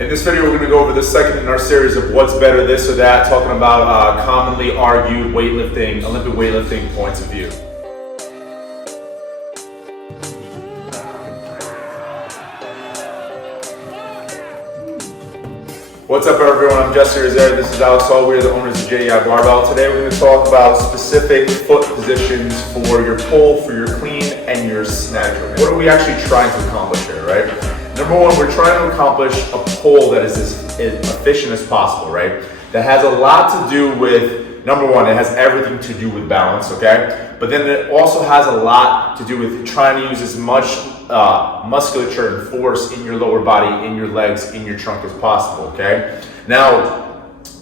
In this video, we're going to go over the second in our series of what's better, this or that, talking about commonly argued weightlifting, Olympic weightlifting points of view. What's up, everyone? I'm Jesse Rosario. This is Alex Hall. We are the owners of JDI Barbell. Today, we're going to talk about specific foot positions for your pull, for your clean, and your snatch. What are we actually trying to accomplish here, right? Number one, we're trying to accomplish a pull that is as efficient as possible, right? That has a lot to do with, number one, it has everything to do with balance, okay? But then it also has a lot to do with trying to use as much musculature and force in your lower body, in your legs, in your trunk as possible, okay? Now,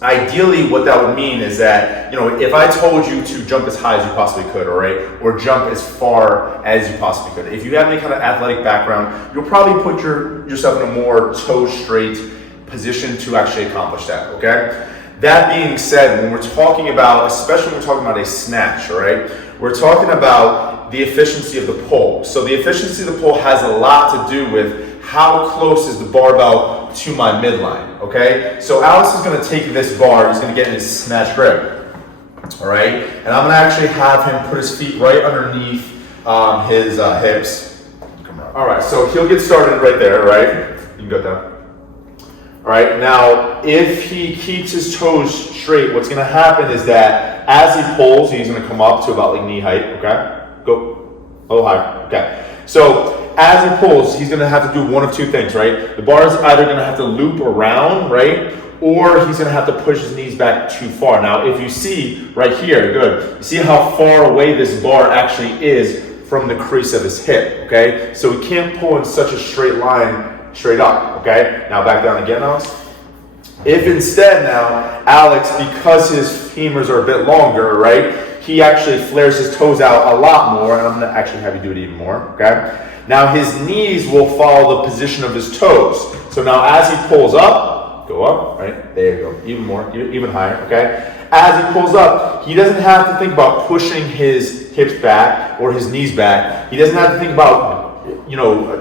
ideally what that would mean is that, if I told you to jump as high as you possibly could, all right, or jump as far as you possibly could, if you have any kind of athletic background, you'll probably put yourself in a more toe straight position to actually accomplish that, okay? That being said, when we're talking about, especially when we're talking about a snatch, all right, we're talking about the efficiency of the pull. So the efficiency of the pull has a lot to do with how close is the barbell to my midline, okay? So Alex is gonna take this bar, he's gonna get in his snatch grip, all right? And I'm gonna actually have him put his feet right underneath his hips. All right, so he'll get started right there, right? You can go down. All right, now if he keeps his toes straight, what's gonna happen is that as he pulls, he's gonna come up to about like knee height, okay? Go a little higher, okay? So as he pulls, he's gonna have to do one of two things, right? The bar is either gonna have to loop around, right? Or he's gonna have to push his knees back too far. Now, if you see right here, good, you see how far away this bar actually is from the crease of his hip, okay? So he can't pull in such a straight line straight up, okay? Now back down again, Alex. If instead now, Alex, because his femurs are a bit longer, right, he actually flares his toes out a lot more, and I'm gonna actually have you do it even more, okay? Now his knees will follow the position of his toes. So now as he pulls up, go up, right? There you go, even more, even higher, okay? As he pulls up, he doesn't have to think about pushing his hips back or his knees back. He doesn't have to think about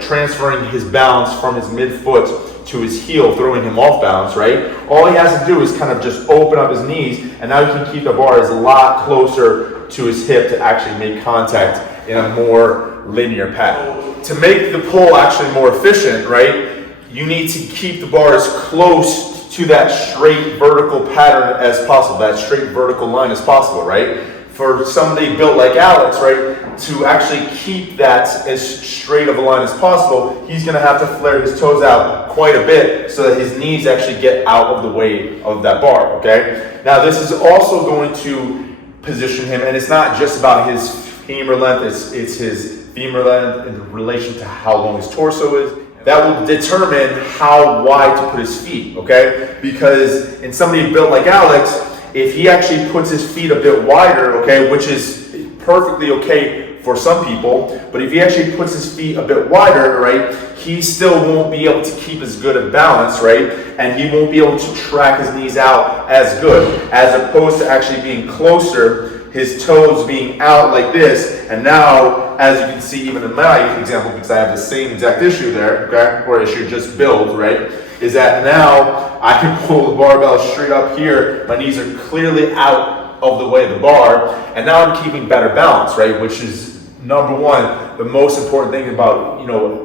transferring his balance from his midfoot to his heel, throwing him off balance, right? All he has to do is kind of just open up his knees, and now he can keep the bars a lot closer to his hip to actually make contact in a more linear path. To make the pull actually more efficient, right, you need to keep the bar as close to that straight vertical pattern as possible, that straight vertical line as possible, right? For somebody built like Alex, right, to actually keep that as straight of a line as possible, he's gonna have to flare his toes out quite a bit so that his knees actually get out of the way of that bar, okay? Now this is also going to position him, and it's not just about his femur length, it's his femur length in relation to how long his torso is. That will determine how wide to put his feet, okay? Because in somebody built like Alex, if he actually puts his feet a bit wider, okay, which is perfectly okay for some people, but if he actually puts his feet a bit wider, right, he still won't be able to keep as good a balance, right, and he won't be able to track his knees out as good, as opposed to actually being closer, his toes being out like this, and now, as you can see even in my example, because I have the same exact issue there, okay, or issue just build, right, is that now I can pull the barbell straight up here, my knees are clearly out of the way of the bar, and now I'm keeping better balance, right, which is number one, the most important thing about,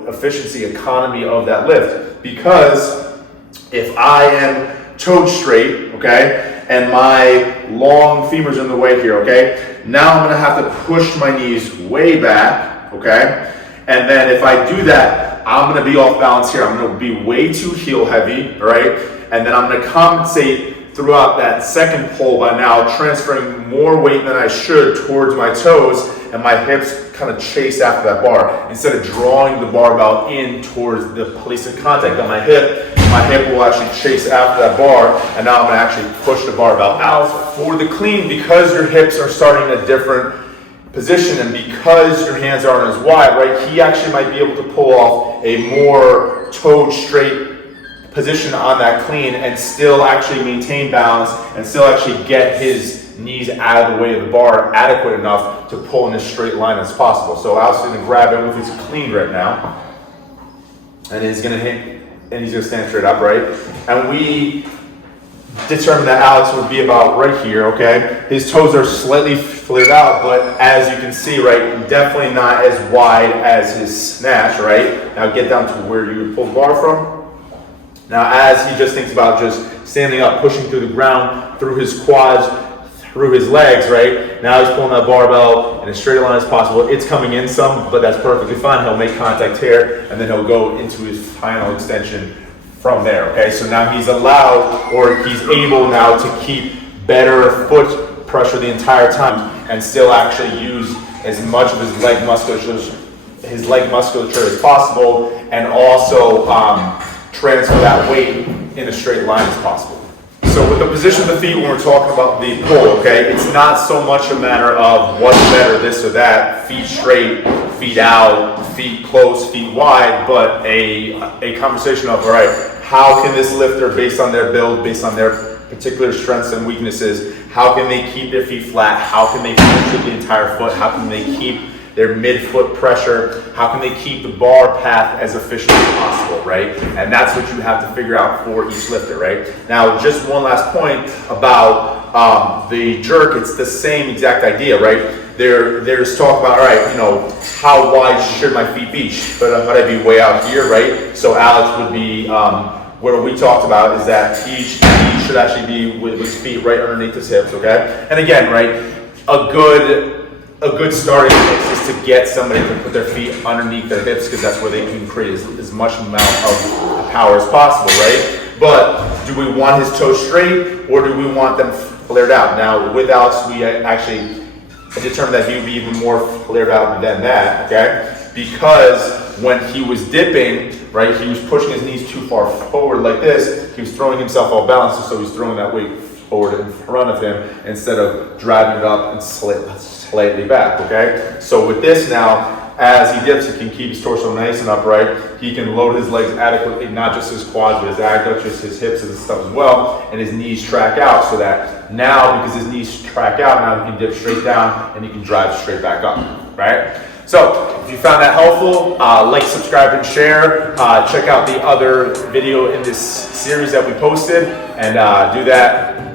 efficiency, economy of that lift, because if I am toed straight, okay, and my long femurs in the way here, okay, now I'm gonna have to push my knees way back, okay, and then if I do that, I'm gonna be off balance here. I'm gonna be way too heel heavy, all right? And then I'm gonna compensate throughout that second pull by now transferring more weight than I should towards my toes, and my hips kind of chase after that bar instead of drawing the barbell in towards the place of contact on my hip will actually chase after that bar, and now I'm gonna actually push the barbell out. For the clean, because your hips are starting in a different position and because your hands aren't as wide, right, he actually might be able to pull off a more toed straight position on that clean and still actually maintain balance and still actually get his knees out of the way of the bar adequate enough to pull in as straight line as possible. So Alex is going to grab it with his clean grip now, and he's going to hit and he's gonna stand straight up, right? And we determined that Alex would be about right here, okay? His toes are slightly flared out, but as you can see, right, definitely not as wide as his snatch, right? Now get down to where you would pull the bar from. Now as he just thinks about just standing up, pushing through the ground, through his quads, through his legs, right? Now he's pulling that barbell in as straight a line as possible. It's coming in some, but that's perfectly fine. He'll make contact here, and then he'll go into his final extension from there, okay? So now he's allowed, or he's able now to keep better foot pressure the entire time and still actually use as much of his leg musculature as possible, and also transfer that weight in a straight line as possible. So with the position of the feet, when we're talking about the pull, okay, it's not so much a matter of what's better, this or that, feet straight, feet out, feet close, feet wide, but a conversation of, all right, how can this lifter, based on their build, based on their particular strengths and weaknesses, how can they keep their feet flat? How can they push the entire foot? How can they keep their mid-foot pressure? How can they keep the bar path as efficient as possible, right? And that's what you have to figure out for each lifter, right? Now, just one last point about the jerk. It's the same exact idea, right? There's talk about, all right, you know, how wide should my feet be? Should I be way out here, right? So Alex would be, what we talked about is that he should actually be with his feet right underneath his hips, okay? And again, right, a good starting place is to get somebody to put their feet underneath their hips, because that's where they can create as much amount of power as possible, right? But do we want his toes straight, or do we want them flared out? Now, with Alex, we actually determined that he would be even more flared out than that, okay? Because when he was dipping, right, he was pushing his knees too far forward like this. He was throwing himself off balance, so he's throwing that weight forward in front of him instead of driving it up and slightly back, okay? So with this now, as he dips, he can keep his torso nice and upright. He can load his legs adequately, not just his quads, but his adductors, his hips, and stuff as well, and his knees track out, so that now, because his knees track out, now he can dip straight down and he can drive straight back up, right? So, if you found that helpful, like, subscribe, and share. Check out the other video in this series that we posted, and do that